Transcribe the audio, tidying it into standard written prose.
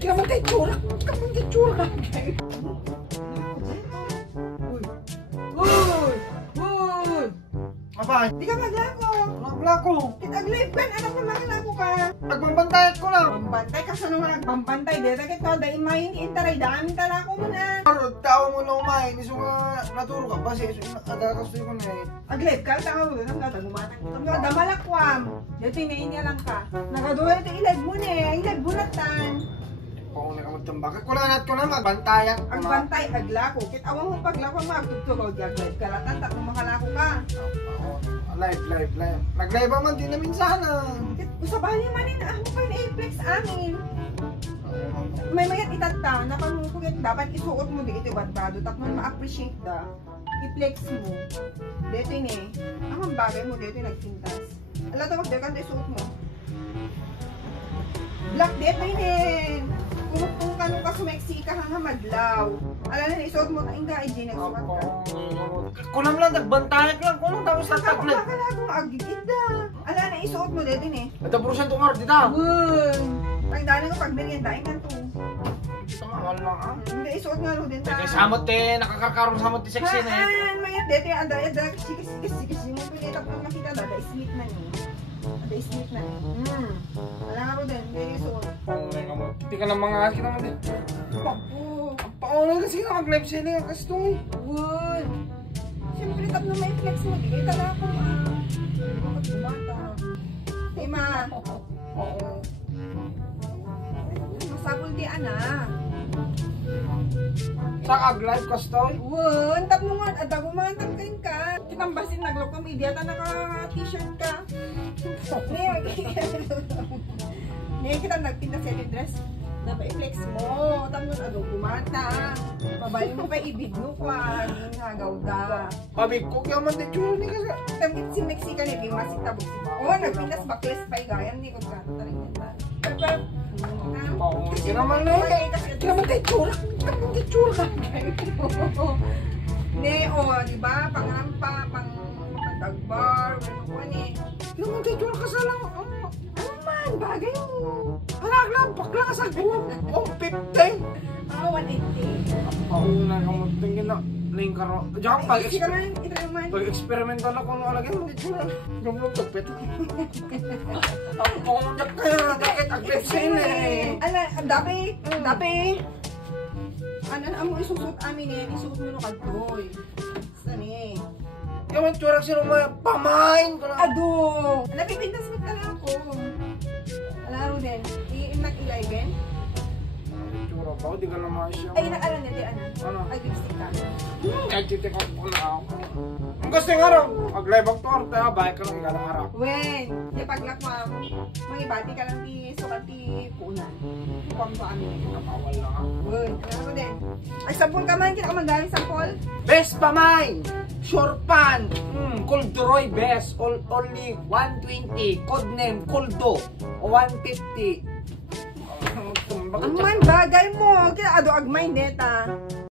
Kaya man kay tsura. Kaman kay tsura. Uy! Uy! Abay, Di ka maglako. nagla ko. Kitag-live kan, anak na maglako ka. Nagbambantay ko lang. Pambantay ka sa nung nagbambantay. Dito kito, dahil mahin intaray. Dami talako mo na. Pero tao mo na umahin. Iso nga naturo ka ba? Iso agakastoy ko na eh. Aglib ka, tanga mo doon. Ang gatagumatang. Ang gadamalakwam. Dito niya lang ka. Nagaduwa ito ilag mo na eh. Ilag bunatan. Pauna ka magtambak. Kulanat ko na magbantayan. Ang bantay, aglako. Kit awang mo paglako, magtugtog. Aglib ka. Latantak mo makalako ka. Live. Nag-live man din namin sana. Kit usabahan niya man yun. Ako pa yung A-flex amin. May mayat itata. Napanungkugit. Dapat isuot mo dito. Bantado. Takman ma-appreciate da. I-flex mo. Dito yun eh. Ang bagay mo dito yung nagpintas. Alam ito, magdagan tayo isuot mo. Black dito yun eh. Kung kanong ka sumeksi ka hanga madlaw. Alam na, isuot mo na inga ay ginex suot ka. Kunam lang, nagbantayan lang. Kunam tapos nagtaglit. Kakalagong agigid da. Alam na, isuot mo dito eh. Ito porsyento nga, dita. Woon! Pagdaan ko pag meriendain ka to. Ito nga, wala lang ah. Hindi, isuot nga rin din ta. Kaya samot eh, nakakaroon samot di sexy na eh. Haan! Mayat dito yung ada sikis. Yung pinitap ko nakita da, da-smith na niyo. Da-smith na niyo. Wala nga rin din, hindi isuot. Hindi ka na mga akin naman din. Pauna kasi ka mag-live selling ang kasi ito eh. Woon! Siyempre, tap na may flex mo. Di kita na ako bumata. Di ma. Masagol di ana. Sa ag-live ka stoy? Woon! Tap mo nga. Ada gumantan kain ka. Kitambasin naglok ka media. Ta naka-t-shirt ka. Ngayon kita nagpinta sa dress. Dapat i-flex mo. Tapos ano, gumata. Babalik mo pa ibigno ka. Hagaw da. Pabig ko kaya man din churni kasi. Tamit si Mexican eh, masik tabog si oh, nagpinas bakles pa igayan ni kung gato tarin yan ba. Kasi naman eh. Kaya man kay tsura. Kaman kay tsura. Ne, di ba? Pangampa, pang-dagbar, ano eh. Kaya man kay tsura kasi lang. Ano man, bagay mo. Halak bakla ka sa guwag. 150. 180. Pauna ka mo tingin na. Ling karo. Diyan Kasi ka man, ito naman. pag-experimental ako nung alagay mo dito na. Gamlong tagpit. Ang pangungyak kaya na dakitag-live scene eh. Ala, dapi. Ano mo isusot amin eh, isuot mo no kadtoy. Sani. Kaya man tsura kasi may pamain ko na. Ado! Napipintas mo talaga ako. Alaro din. Nag-ilaybin? Tsura pa, di ka naman siya. Ay, nag-alam niya, di ano? Ano? Ay, lipstick ka. Kahit titik ako na ako. Ang gusto yung araw, mag-live actor, kaya bahay ka lang ikalang araw. Wen, di paglakwam, mangibati ka lang di sukat di punan. Kukwam to amin. Nakawal lang ako. Wen, alaro din. Ay, sampol ka man, kita ka magaling sampol? Best pamain! Sure pan! Kulduroy best. Only 120. Codename Kuldo. O 150. Ang man, bagay mo. Kaya ado agmay neta.